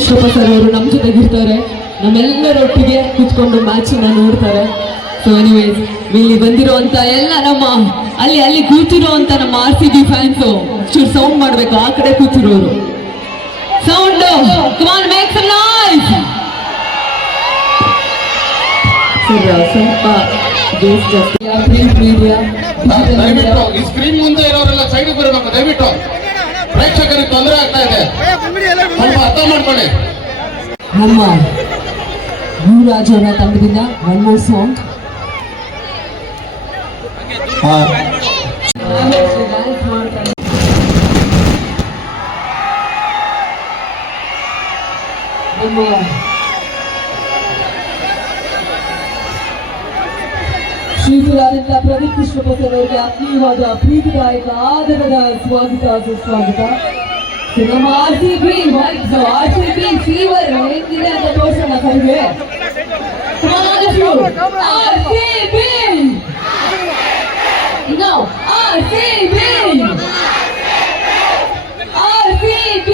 Krishnappa sir ಅವರು ನಮ್ಮ ಜೊತೆಗಿರ್ತಾರೆ, ನಮ್ಮೆಲ್ಲರೊಟ್ಟಿಗೆ ಕೂತ್ಕೊಂಡು ಮ್ಯಾಚನ್ನ ನೋಡ್ತಾರೆ. ಸೊ ಎನಿವೇಸ್, ಇಲ್ಲಿ ಬಂದಿರುವಂತ ಎಲ್ಲ ನಮ್ಮ ಅಲ್ಲಿ ಕೂತಿರುವಂತ ನಮ್ಮ RCB ಫ್ಯಾನ್ಸು ಚೂರು ಸೌಂಡ್ ಮಾಡ್ಬೇಕು, ಆ ಕಡೆ ಕೂತಿರೋರು sound. Come on, make some noise. ಸ್ವಲ್ಪ ದಯವಿಟ್ಟು ಈ ಸ್ಕ್ರೀನ್ ಮುಂದೆ ಇರೋರೆಲ್ಲ ಸೈಡ್ ಬರಬೇಕು. ದಯವಿಟ್ಟು ಪ್ರೇಕ್ಷಕರಿಗೆ ತೊಂದರೆ ಆಗ್ತಾ ಇದೆ, ಸ್ವಲ್ಪ ಅರ್ಥ ಮಾಡ್ಕೊಳ್ಳಿ. ನಮ್ಮ ಯುವರಾಜ್ ಅವರ ತಂಡದಿಂದ ಒನ್ ಮೋರ್ ಸಾಂಗ್. ಶ್ರೀಯುತರಾದಂತಹ ಪ್ರದೀಪ್ ಕೃಷ್ಣಪ್ಪ ಸರ್ ಅವರಿಗೆ ಆತ್ಮೀಯವಾದ ಪ್ರೀತಿದಾಯಕ ಆದರದ ಸ್ವಾಗತ ಸುಸ್ವಾಗತ. ನಮ್ಮ RCB ಫೀವರ್ ಹೆಂಗಿದೆ ಅಂತ ತೋರ್ಸೋಣ ಸರ್ಗೆ. RCB now RCB RCB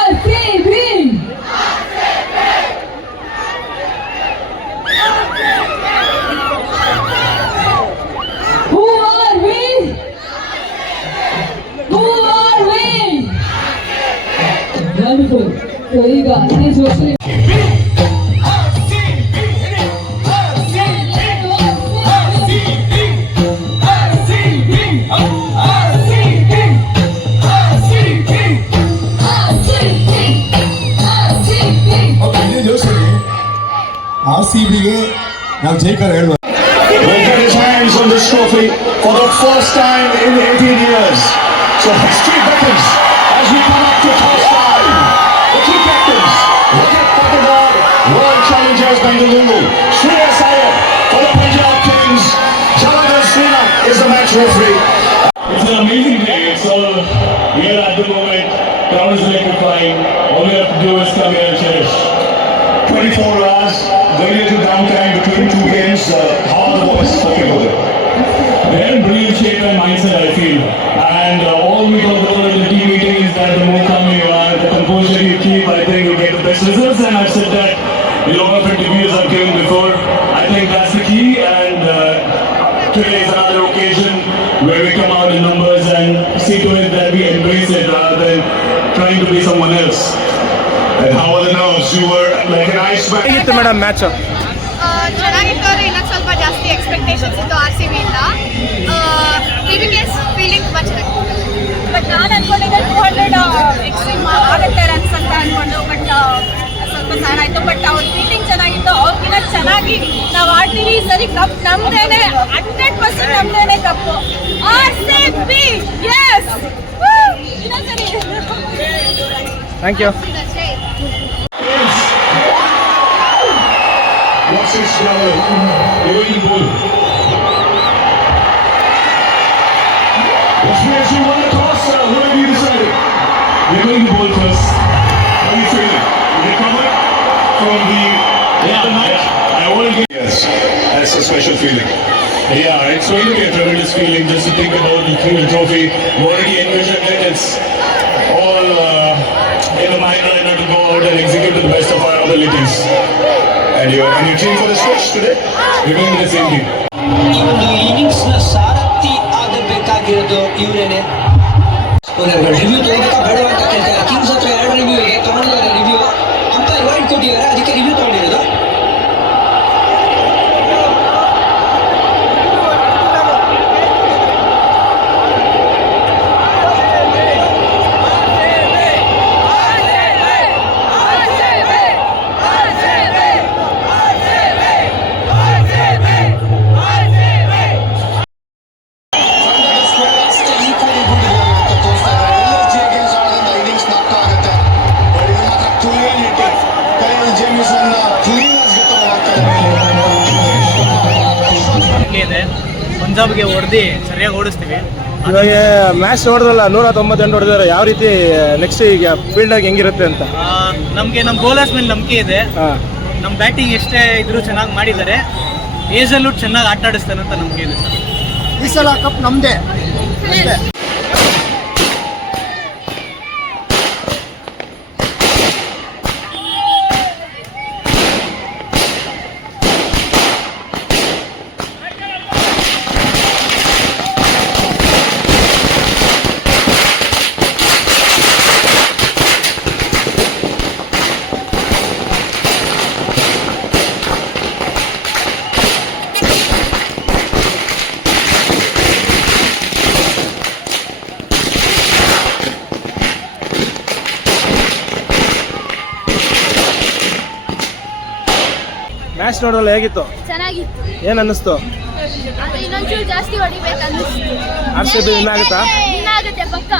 RCB. Who are we? Who are we? Wonderful. So ಈಗ this was RCBಗೆ ನಾವು ಜೈಕಾರ ಹೇಳುವ. Will get his hands on this trophy for the first time in 18 years. So history beckons as we come up to toss time. The two captains, Rohit Patidar, World Challengers Bengaluru, Shreyas Iyer for the Punjab Kings. Jalandhar Srinath is the match referee. It's an amazing day. It's all here at the moment. Crowd is electrifying. All we have to do is come here and cherish. 24 hours going into downtime between two games. How are the boys coping with it? They're in brilliant shape and mindset, I feel. And all we talk about in the team meeting is that the more calm you are, the composure you keep, I think you'll get the best results. And I've said that in a lot of interviews I've given before. I think that's the key. And today is another occasion where we come out in numbers and see to it that we embrace it rather than trying to be someone else. And how are the nerves? You were like an iceman. ಹೇಗಿತ್ತು madam match? ಚೆನ್ನಾಗಿತ್ತು. ಆದರೆ ಇನ್ನೊಂದು ಸ್ವಲ್ಪ ಜಾಸ್ತಿ expectations ಇತ್ತು RCB ಇಂದ. Feeling ತುಂಬ ಚೆನ್ನಾಗಿತ್ತು. ಬಟ್ ನಾನು ಅನ್ಕೊಂಡಿದ್ದೆ 200 ಎಕ್ಸ್ಟ್ರೀಮ್ ಆಗುತ್ತೆ ರನ್ಸ್ ಅಂತ ಅನ್ಕೊಂಡು. ಬಟ್ ಸ್ವಲ್ಪ ಸಣ್ಣ ಆಯಿತು. ಬಟ್ ಅವ್ರ ಫೀಲ್ಡಿಂಗ್ ಚೆನ್ನಾಗಿತ್ತು. ಅವ್ರಿಗಿನ್ನ ಚೆನ್ನಾಗಿ ನಾವು ಆಡ್ತೀವಿ. ಸರಿ, ಕಪ್ ನಮ್ದೇನೆ, 100% ನಮ್ದೇನೆ ಕಪ್ಪು. RCB yes. ಇನ್ನೊಂದ್ಸರಿ thank you. What's this going goal? As you won the toss, what have you decided? We're going to bowl first. How are you feeling? Recovered from the night. I want to Yes, that's a special feeling. Yeah, it's going to be a tremendous feeling just to think about the trophy. Already envisioned it. It's all in the mind right now to go out and execute to the best of our abilities. And your team for this match today? We're doing the same thing. ಈ ಒಂದು ಇನ್ನಿಂಗ್ಸ್ನ ಸಾರಥಿ ಆಗಬೇಕಾಗಿರೋದು ಇವರೇನೆ. Review ತಗೋಬೇಕಾ ಬೇಡ ಅಂತ ಕೇಳ್ತಾರೆ. Kings ಹತ್ರ 2 ರಿವ್ಯೂಗೆ ತಗೊಂಡಿದ್ದಾರೆ. Review ಅಂತ word ಕೊಟ್ಟಿದ್ದಾರೆ, ಅದಕ್ಕೆ ರಿವ್ಯೂ ತಗೊಂಡಿರೋದು. ಪಂಜಾಬ್ಗೆ ಹೊಡೆದು ಸರಿಯಾಗಿ ಓಡಿಸ್ತೀವಿ. ಇವಾಗ ಮ್ಯಾಚ್ ನೋಡಿದ್ರಲ್ಲ, 198 ಹೊಡೆದಾರೆ. ಯಾವ ರೀತಿ ನೆಕ್ಸ್ಟ್ ಈಗ ಫೀಲ್ಡಾಗಿ ಹೆಂಗಿರುತ್ತೆ ಅಂತ? ನಮಗೆ ನಮ್ಮ ಬೌಲರ್ಸ್ ಮೇಲೆ ನಂಬಿಕೆ ಇದೆ. ನಮ್ಮ ಬ್ಯಾಟಿಂಗ್ ಎಷ್ಟೇ ಇದ್ರೂ ಚೆನ್ನಾಗಿ ಮಾಡಿದ್ದಾರೆ. ಏಜಲ್ಲೂ ಚೆನ್ನಾಗಿ ಆಟ ಆಡಿಸ್ತಾನೆ ಅಂತ ನಮಗೆ ಇದೆ ಸರ್. ಈ ಸಲ ಕಪ್ ನಮ್ಮದೇ. ಮ್ಯಾಚ್ ನೋಡೋಲ್ಲ, ಹೇಗಿತ್ತು? ಚೆನ್ನಾಗಿತ್ತು. ಏನ್ ಅನ್ನಿಸ್ತು? ಅದು ಇನ್ನೊಂಚೂರು ಜಾಸ್ತಿ ಹೊಡಿಬೇಕು ಅನ್ನಿಸ್ತು. RCB ವಿನ್ ಆಗುತ್ತಾ? ವಿನ್ ಆಗುತ್ತೆ ಪಕ್ಕ.